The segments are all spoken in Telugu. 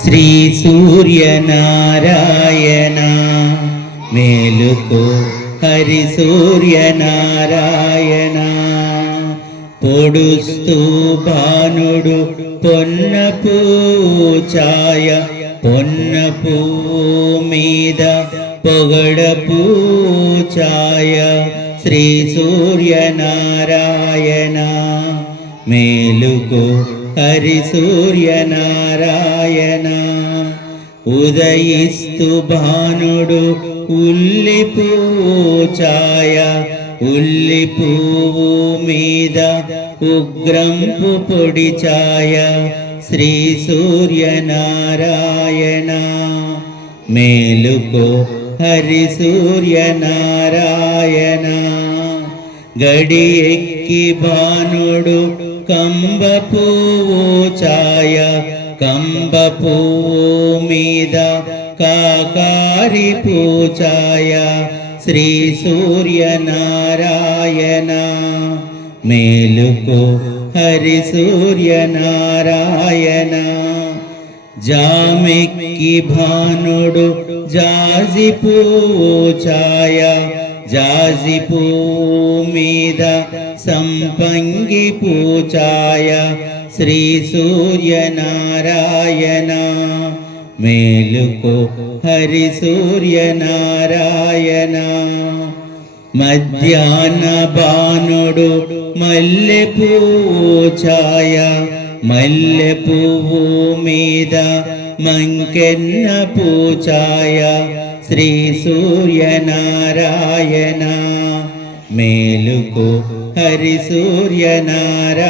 శ్రీ సూర్యనారాయణ మేలుకో హరి సూర్యనారాయణ. పొడుస్తూ భానుడు పొన్నపూ ఛాయ, పొన్నపూ మీద పొగడపూ ఛాయ. శ్రీ సూర్యనారాయణ మేలుకో హరి సూర్యనారాయణ. ఉదయిస్తు భానుడు ఉల్లిపూ ఛాయ, ఉల్లి పువ్వు మీద ఉగ్రంపు పొడి ఛాయ. శ్రీ సూర్యనారాయణ మేలుకో హరి సూర్యనారాయణ. గడి ఎక్కి భానుడు కంబ పువ్వు ఛాయ, కంబ పువ్వు మీద కాకారి పూచాయ. శ్రీ సూర్యనారాయణ మేలుకో హరి సూర్యనారాయణ. జామెక్కి భానుడు జాజి పువ్వు ఛాయ, జాజి పువ్వు మీద సంపంగి పూచాయ. శ్రీ సూర్యనారాయణ మేలుకో హరి సూర్యనారాయణ. మధ్యాహ్న భానుడు మల్లె పువ్వు ఛాయ, మల్లె పువ్వు మీద మంకెన్న పూచాయ. శ్రీ సూర్యనారాయణ మేలుకో హరి సూర్యనారాయణ.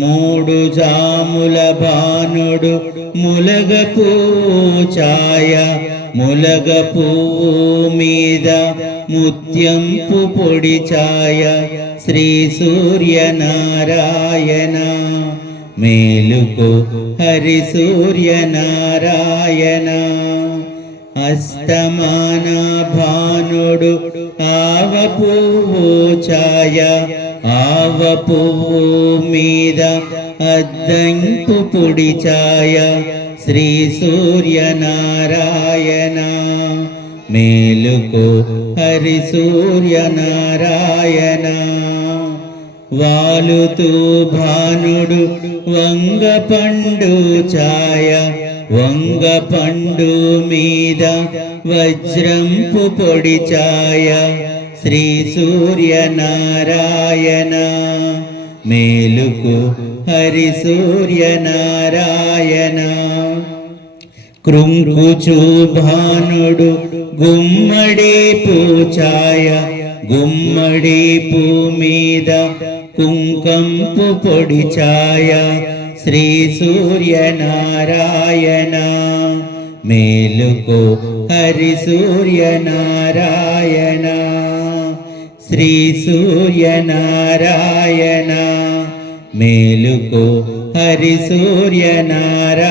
మూడు జాముల భానుడు ములగ పూచాయ, ములగ పువ్వు మీద ముత్యంపు పొడి ఛాయ. శ్రీ సూర్యనారాయణ మేలుకో హరి సూర్యనారాయణ. అస్తమాన భానుడు ఆవ పువ్వు ఛాయ, ఆవ పువ్వు మీద అద్దంపు పొడి ఛాయ. శ్రీ సూర్యనారాయణ మేలుకో హరి సూర్యనారాయణ. వాలుతూ భానుడు వంగ పండు ఛాయ, వంగ పండు మీద వజ్రంపు పొడి ఛాయ. శ్రీ సూర్యనారాయణ మేలుకో హరి సూర్యనారాయణ. కృంకుచు భానుడు గుమ్మడి పూచాయ, గుమ్మడి పూ మీద కుంకంపు పొడి ఛాయ. శ్రీ సూర్యనారాయణ మేలుకో హరి సూర్యనారాయణ. శ్రీ సూర్యనారాయణ మేలుకో హరి సూర్యనారాయణ.